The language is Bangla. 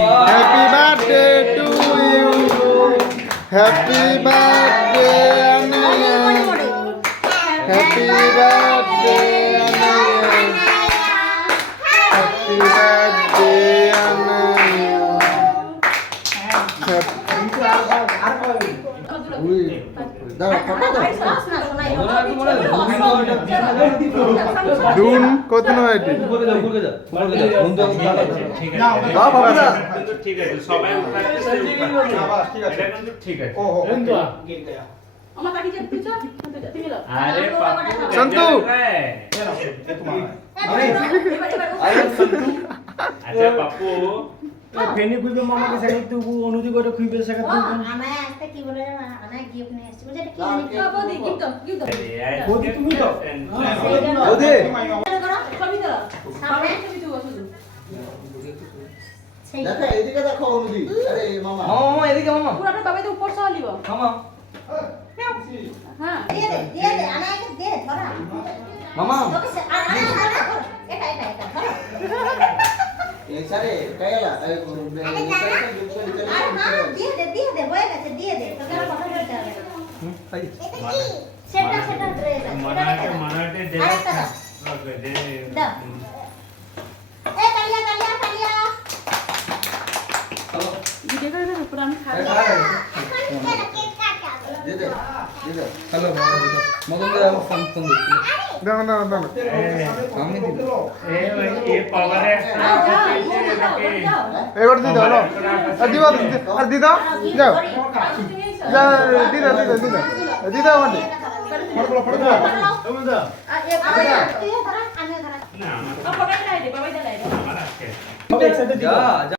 Happy birthday to you. Happy birthday, Anaya. Happy birthday, Anaya. Happy birthday, Anaya. দুন কত নয় এটি ঠিক আছে সবাই ঠিক আছে আরে সন্তু আচ্ছা পাপ্পু ফেনি খুইবে মামাকে সাথে তুই অনুদি করে খুইবে সাথে তুই আমায় আজকে কি বলে আমায় গিফট নিয়ে আসছে বুঝলে এটা কি জানি বৌদি গিফট গিফট বৌদি তুমি তো বৌদি ছবি দাও সামনে ছবি তুই শুধু দেখো এদিকে দেখো অনুদি আরে মামা মামা এদিকে মামা পুরাটা বাবাই তো উপর সহ লিব মামা হ্যাঁ দিয়ে দে আমায় একটা দে ধরা মামা তোকে এটা ধরো এসারে কাইলা আরে মা দিয়ে দে বয়ে গেছে দিয়ে দে তোকে আর কথা বলতে হবে না সেটা ড্রেস মানাতে দে আরেকটা দাও ওকে দে দাও এ কালিয়া ভিডিও করে না পুরো আমি খাই দে দে হ্যালো মগন দা ফোন ফোন দাও না না আমি দিব এ ভাই এ পাওয়ারে এবার দি দাও না আর দিবা আর দি দাও যাও যা দি দাও দি দাও মানে ফটো দাও আমি ধরা না ফটো নাই দে বাবাই দে আমার আছে একসাথে দিবা